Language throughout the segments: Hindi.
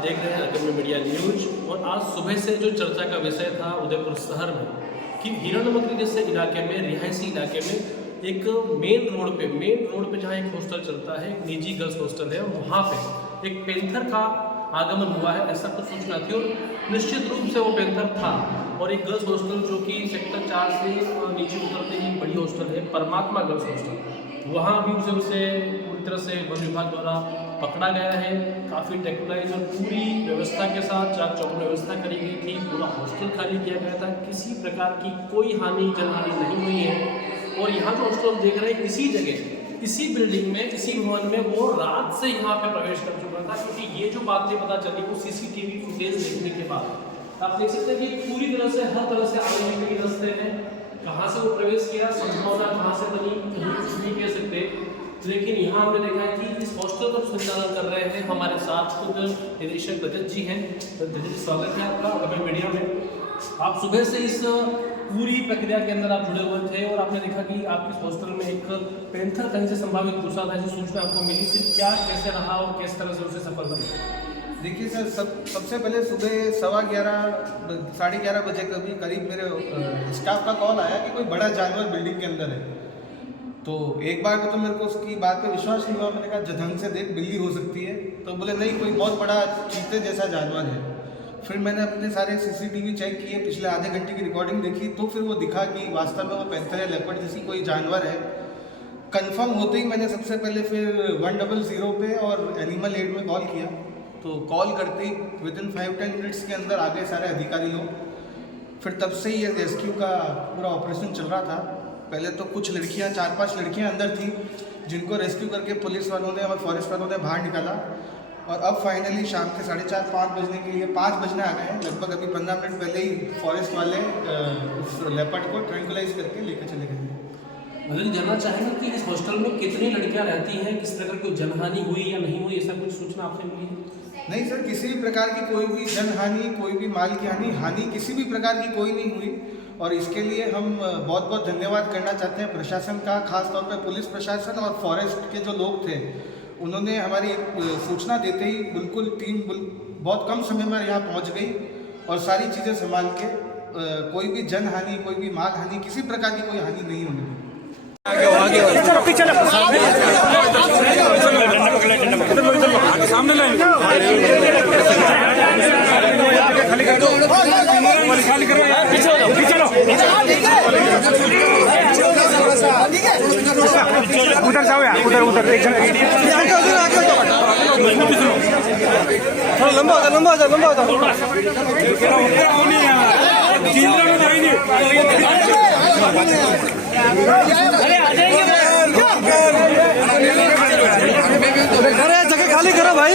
देख रहे हैं अग्रणी मीडिया न्यूज। और आज सुबह से जो चर्चा का विषय था उदयपुर शहर में कि हिरणमगरी जैसे इलाके में, रिहायशी इलाके में एक मेन रोड पे जहाँ एक हॉस्टल चलता है, एक निजी गर्ल्स हॉस्टल है, और वहाँ पे एक पेंथर का आगमन हुआ है, ऐसा कुछ सूचना थी। और निश्चित रूप से वो पेंथर था। और एक गर्ल्स हॉस्टल जो कि सेक्टर 4 से नीचे उतरते ही बड़ी हॉस्टल है, परमात्मा गर्ल्स हॉस्टल, वहाँ भी उसे पूरी तरह से वन विभाग द्वारा पकड़ा गया है। काफ़ी टेक्नोलाइज और पूरी व्यवस्था के साथ चाक चौबंद व्यवस्था करी गई थी। पूरा हॉस्टल खाली किया गया था, किसी प्रकार की कोई जनहानि नहीं हुई है। और यहाँ जो हॉस्टल देख रहे हैं, इसी जगह, इसी बिल्डिंग में, इसी भवन में वो रात से यहाँ पे प्रवेश कर चुका था। क्योंकि ये जो बातें पता चली वो सीसीटीवी फुटेज देखने के बाद आप देख सकते हैं कि पूरी तरह से हर तरह से आने के रास्ते हैं। कहाँ से वो प्रवेश किया, संभावना कहाँ से बनी, कुछ नहीं कह सकते। लेकिन यहाँ हमने देखा है कि इस हॉस्टल का संचालन कर रहे हैं हमारे साथ खुद निदेशक रजत जी हैं। रजत जी, स्वागत है आपका अग्रणी मीडिया में। आप सुबह से इस पूरी प्रक्रिया के अंदर आप जुड़े हुए थे और आपने देखा कि आपके हॉस्टल में एक पेंथर कहीं से संभावित घुसा था, ऐसी सूचना आपको मिली। फिर क्या कैसे रहा और किस तरह से उसे सफल बना? देखिए सर, सबसे पहले सुबह 11:15 साढ़े 11 बजे करीब मेरे स्टाफ का कॉल आया कि कोई बड़ा जानवर बिल्डिंग के अंदर है। तो एक बार को तो मेरे को उसकी बात पे विश्वास नहीं हुआ। मैंने कहा जधंग से देख, बिल्ली हो सकती है। तो बोले नहीं, कोई बहुत बड़ा चीते जैसा जानवर है। फिर मैंने अपने सारे सीसीटीवी चेक किए, पिछले आधे घंटे की रिकॉर्डिंग देखी, तो फिर वो दिखा कि वास्तव में वो पेंथर या लेपर्ड जैसी कोई जानवर है। कंफर्म होते ही मैंने सबसे पहले फिर 100 पे और एनिमल एड में कॉल किया। तो कॉल करते ही विदिन 5-10 मिनट्स के अंदर आ गए सारे अधिकारी लोग। फिर तब से ही ये रेस्क्यू का पूरा ऑपरेशन चल रहा था। पहले तो कुछ लड़कियां, 4-5 लड़कियां अंदर थी, जिनको रेस्क्यू करके पुलिस वालों ने और फॉरेस्ट वालों ने बाहर निकाला। और अब फाइनली शाम के 4:30-5 बजने के लिए 5 बजने आ गए हैं। लगभग अभी 15 मिनट पहले ही फॉरेस्ट वाले उस लेपर्ड को ट्रैंकुलाइज करके लेकर चले गए। मतलब जानना चाहेंगे कि इस हॉस्टल में कितनी लड़कियां रहती हैं, किस प्रकार की जनहानि हुई या नहीं हुई, ऐसा कुछ सूचना आपसे मिली? नहीं सर, किसी भी प्रकार की कोई भी जनहानि, कोई भी माल की हानि किसी भी प्रकार की कोई नहीं हुई। और इसके लिए हम बहुत बहुत धन्यवाद करना चाहते हैं प्रशासन का, खासतौर पे पुलिस प्रशासन और फॉरेस्ट के जो लोग थे। उन्होंने हमारी सूचना देते ही बिल्कुल टीम बहुत कम समय में यहाँ पहुँच गई और सारी चीज़ें संभाल के कोई भी जनहानि, कोई भी माल हानि, किसी प्रकार की कोई हानि नहीं होने दी। सामने खाली करो यार, उधर जाओ यार, उधर एक जन थोड़ा लंबा होता अरे जगह खाली करो भाई।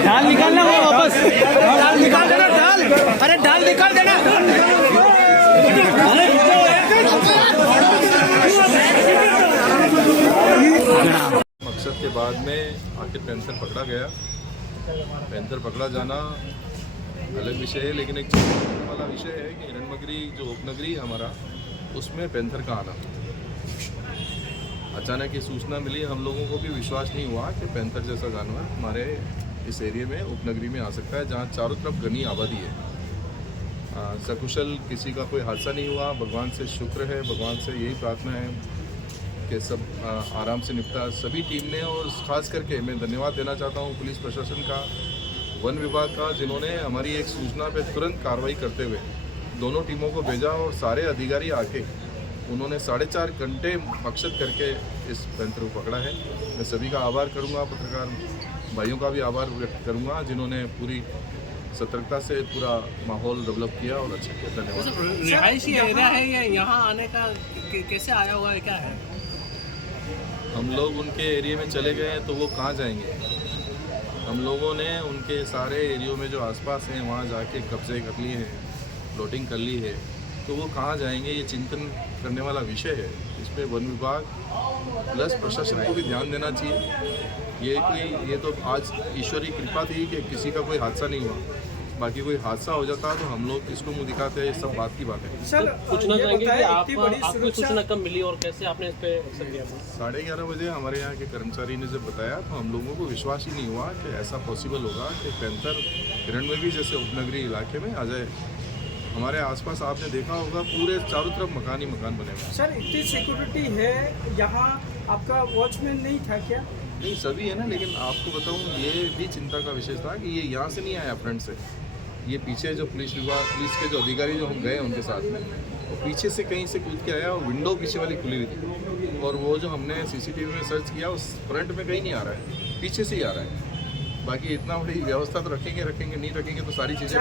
डाल निकालना हो वापस, डाल निकाल देना, डाल, अरे डाल निकाल देना। मकसद के बाद में आखिर पेंथर पकड़ा गया। पेंथर पकड़ा जाना अलग विषय है, लेकिन एक चिंता वाला विषय है कि हिरणमगरी जो उपनगरी है हमारा, उसमें पेंथर का आना। अचानक ये सूचना मिली, हम लोगों को भी विश्वास नहीं हुआ कि पेंथर जैसा जानवर हमारे इस एरिया में, उपनगरी में आ सकता है, जहाँ चारों तरफ घनी आबादी है। सकुशल किसी का कोई हादसा नहीं हुआ, भगवान से शुक्र है, भगवान से यही प्रार्थना है कि सब आराम से निपटा सभी टीम ने। और ख़ास करके मैं धन्यवाद देना चाहता हूँ पुलिस प्रशासन का, वन विभाग का, जिन्होंने हमारी एक सूचना पे तुरंत कार्रवाई करते हुए दोनों टीमों को भेजा और सारे अधिकारी आके उन्होंने 4.5 घंटे मकसद करके इस पेंथर को पकड़ा है। मैं सभी का आभार करूँगा, पत्रकार भाइयों का भी आभार व्यक्त करूँगा, जिन्होंने पूरी सतर्कता से पूरा माहौल डेवलप किया और अच्छा किया। धन्यवाद। रिहायशी एरिया है या यहाँ आने का कैसे आया हुआ है, क्या है? हम लोग उनके एरिया में चले गए हैं तो वो कहाँ जाएंगे। हम लोगों ने उनके सारे एरियो में जो आसपास हैं वहाँ जाके कब्जे कर लिए हैं, प्लॉटिंग कर ली है, तो वो कहाँ जाएंगे, ये चिंतन करने वाला विषय है। इस पर वन विभाग प्लस प्रशासन को भी ध्यान देना चाहिए। ये तो आज ईश्वरीय कृपा थी कि किसी का कोई हादसा नहीं हुआ, बाकी कोई हादसा हो जाता तो हम लोग किसको मुंह दिखाते हैं, ये सब बात की बात है। सर पूछना ये चाहेंगे कि बताएं, आप इतनी बड़ी आपको सुरक्षा सूचना कब मिली और कैसे आपने इस पे एक्शन लिया? 11:30 बजे हमारे यहाँ के कर्मचारी ने जब बताया तो हम लोगों को विश्वास ही नहीं हुआ कि ऐसा पॉसिबल होगा कि पैंथर हिरणमगी जैसे उपनगरीय इलाके में आ जाए। हमारे आसपास आपने देखा होगा पूरे चारों तरफ मकान ही मकान बने हुए हैं। सर इतनी सिक्योरिटी है यहाँ, आपका वॉचमैन नहीं था क्या? नहीं सभी है ना, लेकिन आपको बताऊं ये भी चिंता का विषय था कि ये यहाँ से नहीं आया फ्रंट से, ये पीछे जो पुलिस के जो अधिकारी जो हम गए उनके साथ में, वो पीछे से कहीं से कूद के आया और विंडो पीछे वाली खुली हुई थी, और वो जो हमने सीसीटीवी में सर्च किया उस फ्रंट में कहीं नहीं आ रहा है, पीछे से ही आ रहा है। बाकी इतना बड़ी व्यवस्था तो रखेंगे नहीं रखेंगे तो सारी चीज़ें